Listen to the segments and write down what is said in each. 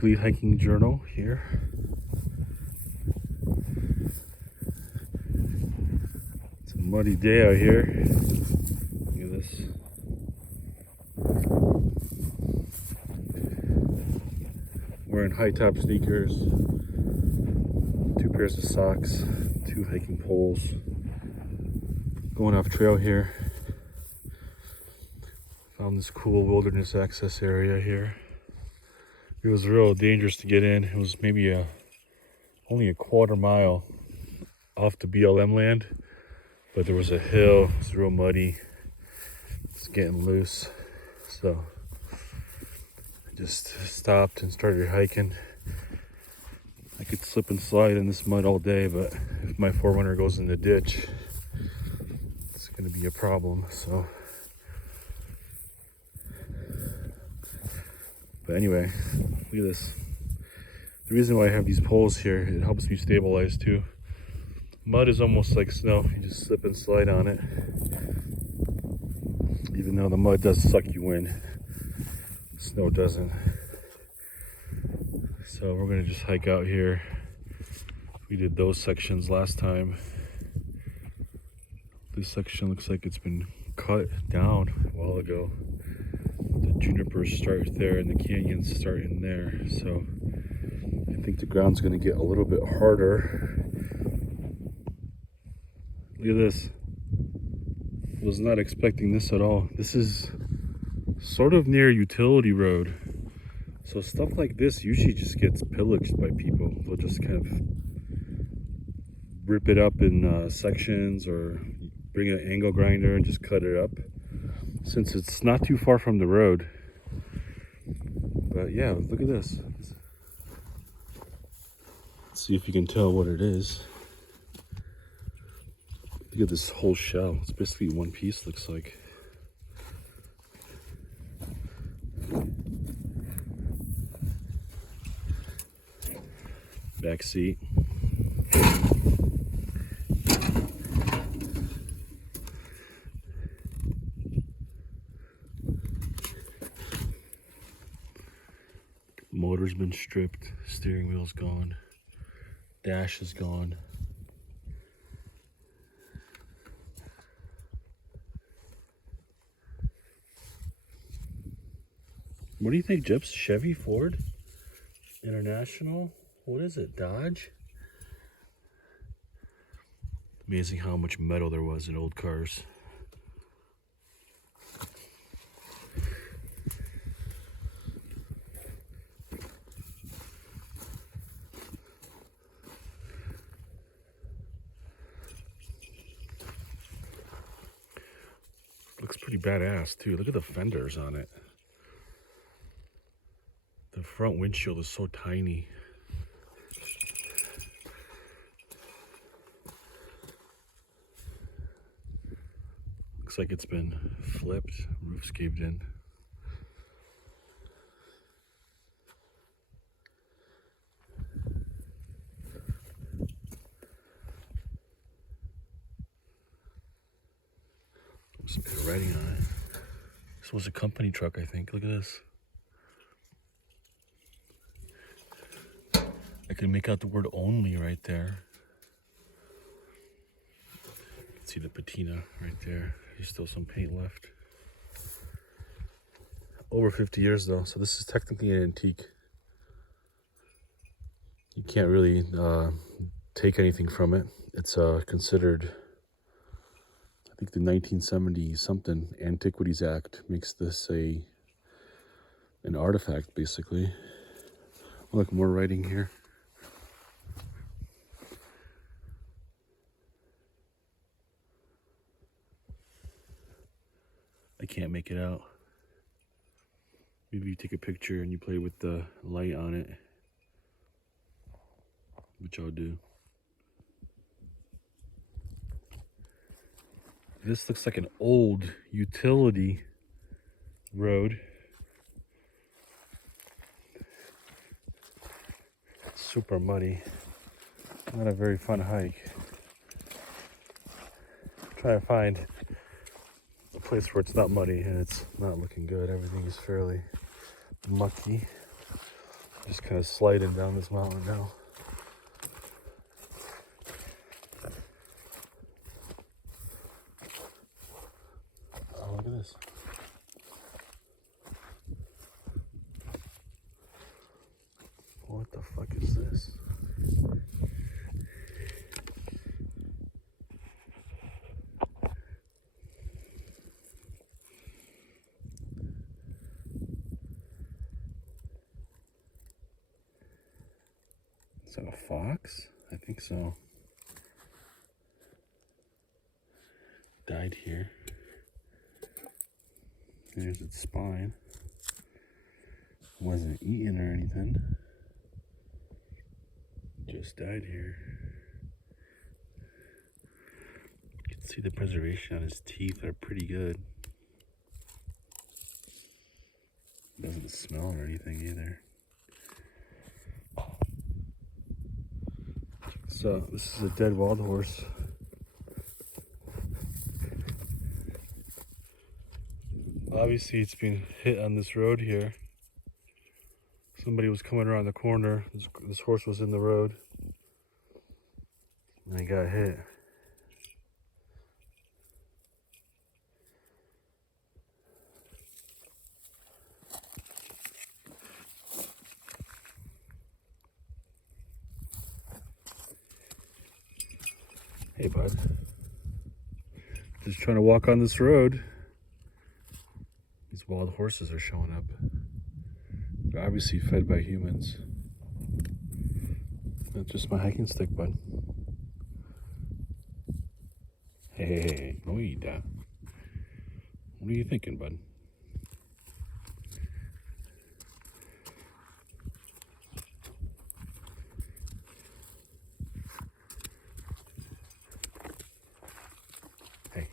weekly hiking journal here. It's a muddy day out here. Look at this. Wearing high top sneakers, 2 pairs of socks, 2 hiking poles. Going off trail here. Found this cool wilderness access area here. It was real dangerous to get in. It was maybe only a quarter mile off the BLM land, but there was a hill. It was real muddy. It's getting loose, so I just stopped and started hiking. I could slip and slide in this mud all day, but if my 4Runner goes in the ditch, it's going to be a problem. So, but anyway, look at this. The reason why I have these poles here, it helps me stabilize too. Mud is almost like snow. You just slip and slide on it. Even though the mud does suck you in, snow doesn't. So we're gonna just hike out here. We did those sections last time. This section looks like it's been cut down a while ago. The junipers start there and the canyons start in there. So I think the ground's gonna get a little bit harder. Look at this. Was not expecting this at all. This is sort of near utility road. So stuff like this usually just gets pillaged by people. They'll just kind of rip it up in sections or bring an angle grinder and just cut it up. Since it's not too far from the road. But yeah, look at this. Let's see if you can tell what it is. Look at this whole shell. It's basically one piece, looks like. Back seat. Motor's been stripped. Steering wheel's gone. Dash is gone. What do you think, Jeps? Chevy, Ford, International? What is it, Dodge? Amazing how much metal there was in old cars. Looks pretty badass too. Look at the fenders on it. The front windshield is so tiny. Looks like it's been flipped, roof's caved in. Some good writing on it. This was a company truck, I think. Look at this. I can make out the word only right there. You can see the patina right there. There's still some paint left. Over 50 years though, so this is technically an antique. You can't really take anything from it. It's considered, I think the 1970 something Antiquities Act makes this an artifact basically. Look, more writing here. I can't make it out. Maybe you take a picture and you play with the light on it, which I'll do. This looks like an old utility road. It's super muddy. Not a very fun hike. Try to find a place where it's not muddy and it's not looking good. Everything is fairly mucky. Just kind of sliding down this mountain now. Oh, look at this. What the fuck is this? Is that a fox? I think so. Died here. There's its spine. Wasn't eaten or anything. Just died here. You can see the preservation on his teeth are pretty good. Doesn't smell or anything either. So this is a dead wild horse. Obviously it's been hit on this road here. Somebody was coming around the corner. This horse was in the road. And he got hit. Hey, bud. Just trying to walk on this road. These wild horses are showing up. They're obviously fed by humans. That's just my hiking stick, bud. Hey, don't eat that. What are you thinking, bud? Hey.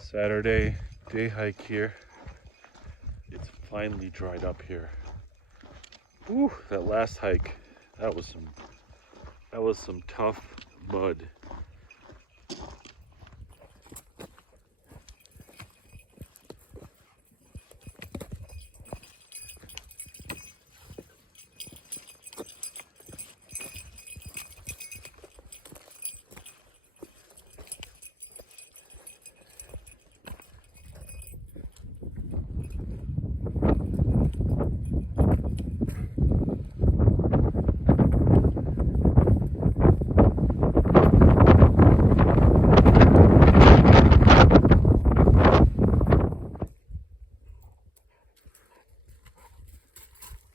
Saturday day hike here. It's finally dried up here. Woo, that last hike, that was some tough mud.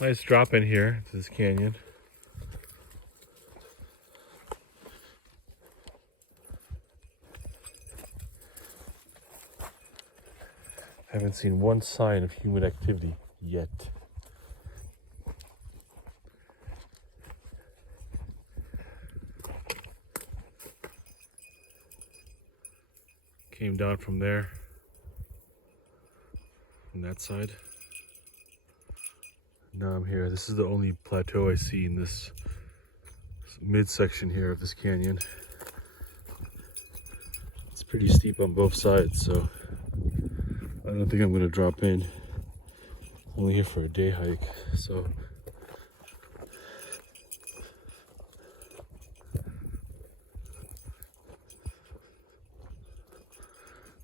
Nice drop in here to this canyon. Haven't seen one sign of human activity yet. Came down from there, from that side. Now I'm here. This is the only plateau I see in this midsection here of this canyon. It's pretty steep on both sides, so I don't think I'm going to drop in. I'm only here for a day hike, so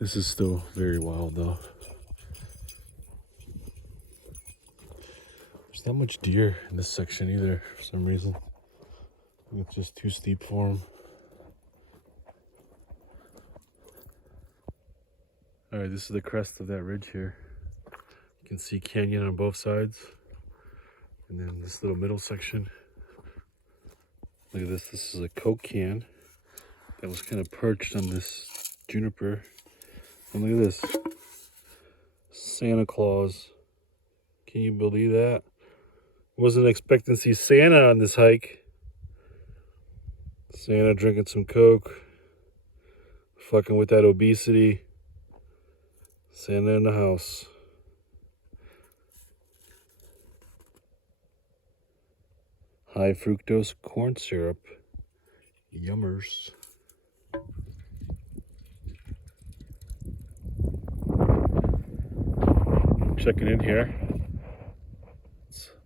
this is still very wild though. There's not much deer in this section either for some reason. I think it's just too steep for them. Alright, this is the crest of that ridge here. You can see canyon on both sides. And then this little middle section. Look at this. This is a Coke can that was kind of perched on this juniper. And look at this. Santa Claus. Can you believe that? Wasn't expecting to see Santa on this hike. Santa drinking some Coke. Fucking with that obesity. Santa in the house. High fructose corn syrup. Yummers. Checking in here.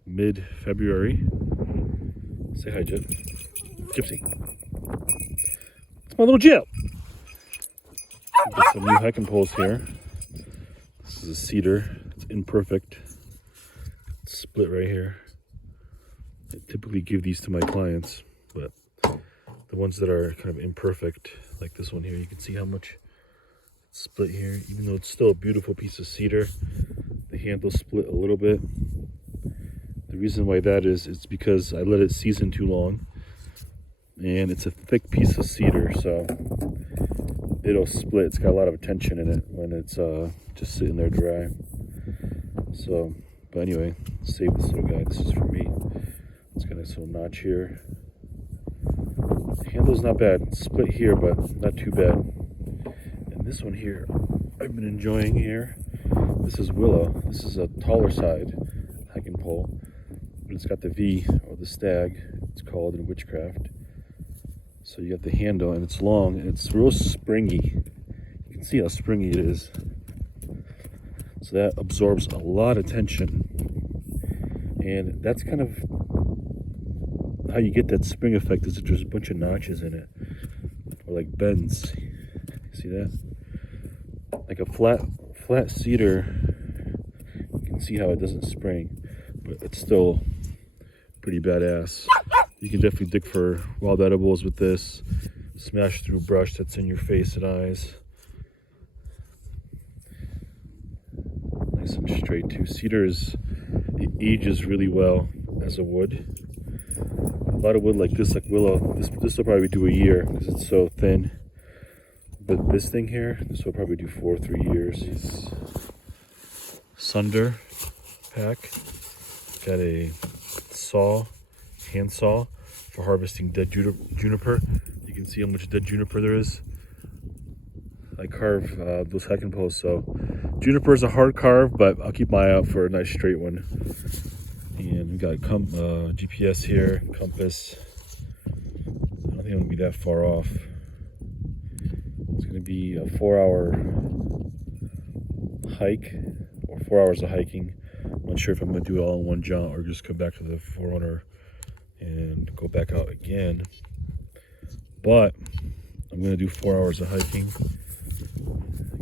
mid-February. Say hi, Gypsy. It's my little Gyp. Got some new hiking poles here. This is a cedar. It's imperfect. It's split right here. I typically give these to my clients, but the ones that are kind of imperfect, like this one here, you can see how much it's split here. Even though it's still a beautiful piece of cedar, the handle split a little bit. The reason why that is, it's because I let it season too long, and it's a thick piece of cedar, so it'll split. It's got a lot of tension in it when it's just sitting there dry. So, but anyway, save this little guy. This is for me. It's got a nice little notch here. The handle's not bad. It's split here, but not too bad. And this one here, I've been enjoying here. This is willow. This is a taller side hiking pole, but it's got the V, or the stag, it's called in witchcraft. So you got the handle, and it's long, and it's real springy. You can see how springy it is. So that absorbs a lot of tension. And that's kind of how you get that spring effect, is that there's a bunch of notches in it, or like bends. See that? Like a flat cedar, you can see how it doesn't spring, but it's still pretty badass. You can definitely dig for wild edibles with this, smash through brush that's in your face and eyes. Nice and straight too. Cedar it ages really well as a wood. A lot of wood like this, like willow, this will probably do a year because it's so thin. But this thing here, this will probably do 4 or 3 years. Sunder pack. Got a hand saw for harvesting dead juniper. You can see how much dead juniper there is. I carve those hiking poles, so juniper is a hard carve, but I'll keep my eye out for a nice straight one. And we got GPS here, compass. I don't think I'm gonna be that far off. It's gonna be a 4-hour hike, or 4 hours of hiking. I'm not sure if I'm gonna do it all in one jaunt or just come back to the Forerunner and go back out again. But I'm gonna do 4 hours of hiking.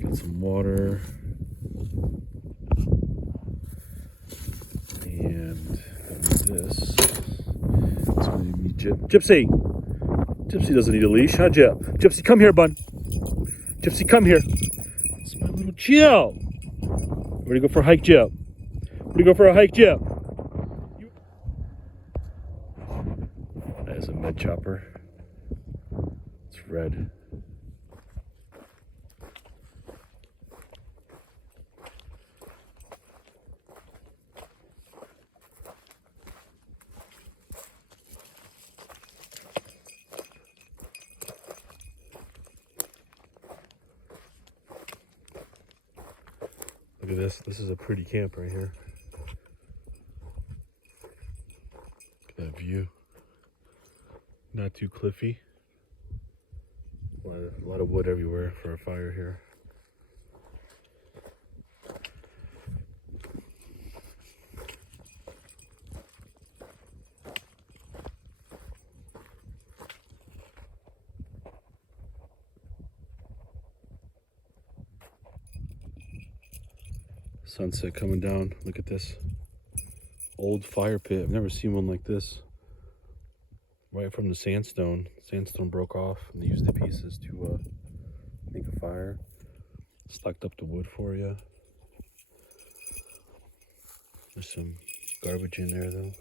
Got some water. And this. It's gonna be Gypsy. Gypsy doesn't need a leash, huh, Gyp? Gypsy, come here, bud. Gypsy, come here. It's my little Gyp. Ready to go for a hike, Gyp? Ready to go for a hike, Gyp? That is a med chopper. It's red. Look at this. This is a pretty camp right here. Look at that view. Not too cliffy. A lot of wood everywhere for a fire here. Sunset coming down. Look at this old fire pit. I've never seen one like this. Right from the sandstone. Sandstone broke off and they used the pieces to make a fire. Stacked up the wood for you. There's some garbage in there though.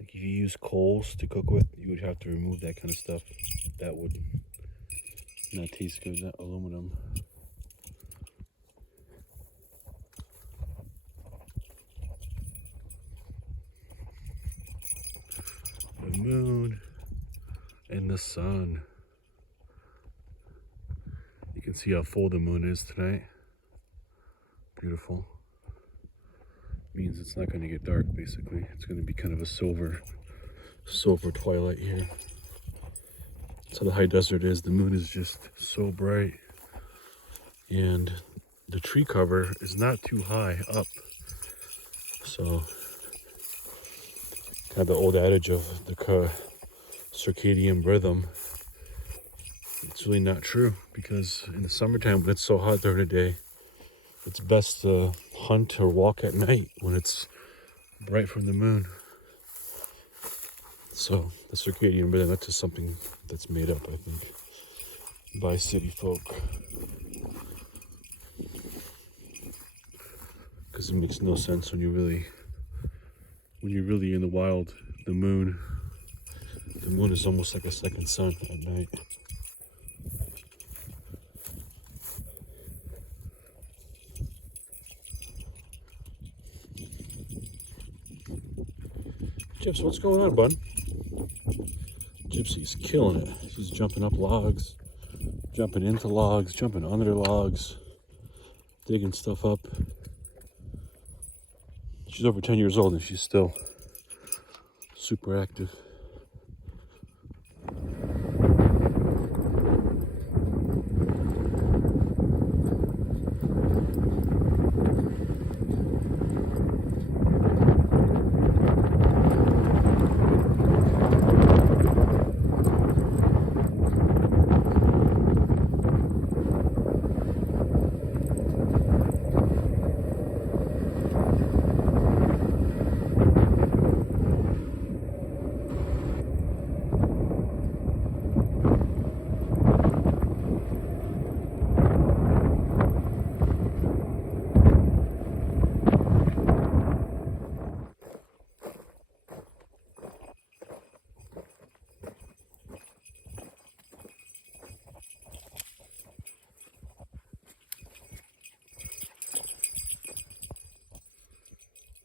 Like if you use coals to cook with, you would have to remove that kind of stuff. That would not taste good, that aluminum. The moon and the sun. You can see how full the moon is tonight. Beautiful. Means it's not going to get dark basically. It's going to be kind of a silver twilight here. That's how the high desert is. The moon is just so bright. And the tree cover is not too high up. So kind of the old adage of the circadian rhythm. It's really not true, because in the summertime when it's so hot during the day, it's best to hunt or walk at night when it's bright from the moon. So the circadian rhythm, that's just something that's made up, I think, by city folk. Because it makes no sense when you're really in the wild. The moon is almost like a second sun at night. Gyps, what's going on, bud? Gypsy's killing it. She's jumping up logs, jumping into logs, jumping under logs, digging stuff up. She's over 10 years old and she's still super active.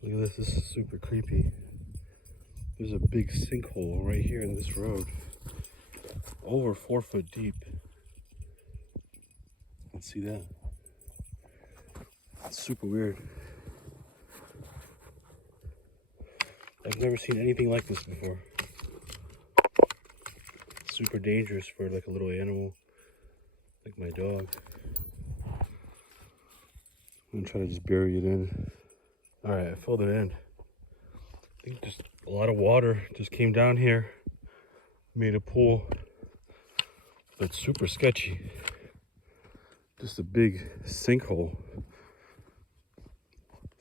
Look at this, this is super creepy. There's a big sinkhole right here in this road. Over 4 foot deep. Let's see that. It's super weird. I've never seen anything like this before. Super dangerous for like a little animal, like my dog. I'm gonna try to just bury it in. All right, I filled it in. I think just a lot of water just came down here, made a pool. But it's super sketchy. Just a big sinkhole.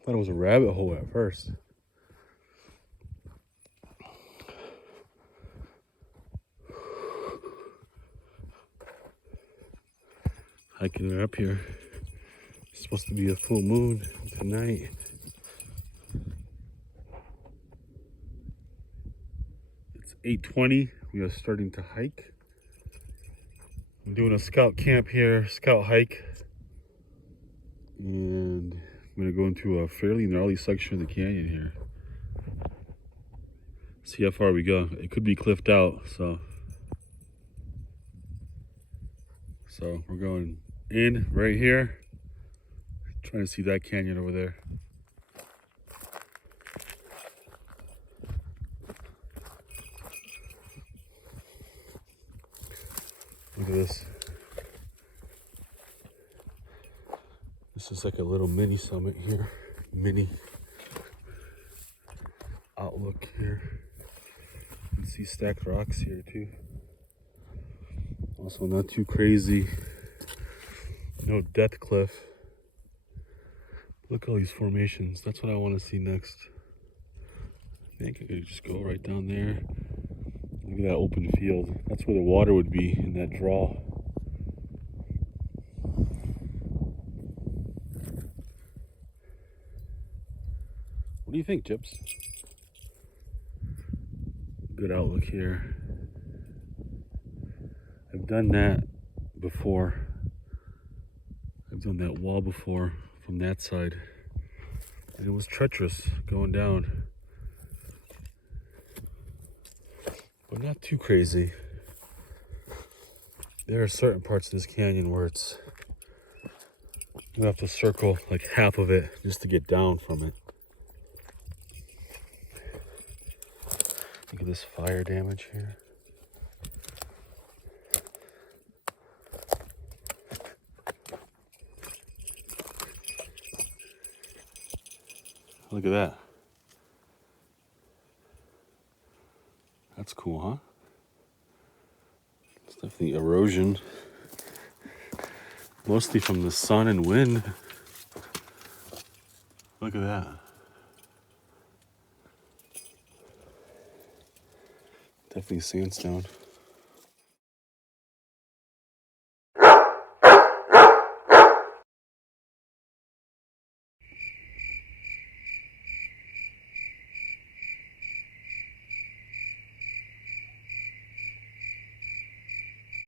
Thought it was a rabbit hole at first. Hiking it up here. It's supposed to be a full moon tonight. It's 8:20. We are starting to hike. I'm doing a scout camp here, scout hike. And I'm gonna go into a fairly gnarly section of the canyon here. See how far we go. It could be cliffed out, so we're going in right here. Trying to see that canyon over there. Look at this. This is like a little mini summit here. Mini outlook here. You can see stacked rocks here too. Also not too crazy. No death cliff. Look at all these formations. That's what I want to see next. I think I could just go right down there. Look at that open field. That's where the water would be in that draw. What do you think, Gyps? Good outlook here. I've done that before. I've done that wall before from that side. And it was treacherous going down. But not too crazy. There are certain parts of this canyon where it's, you have to circle like half of it just to get down from it. Look at this fire damage here. Look at that. That's cool, huh? It's definitely erosion. Mostly from the sun and wind. Look at that. Definitely sandstone.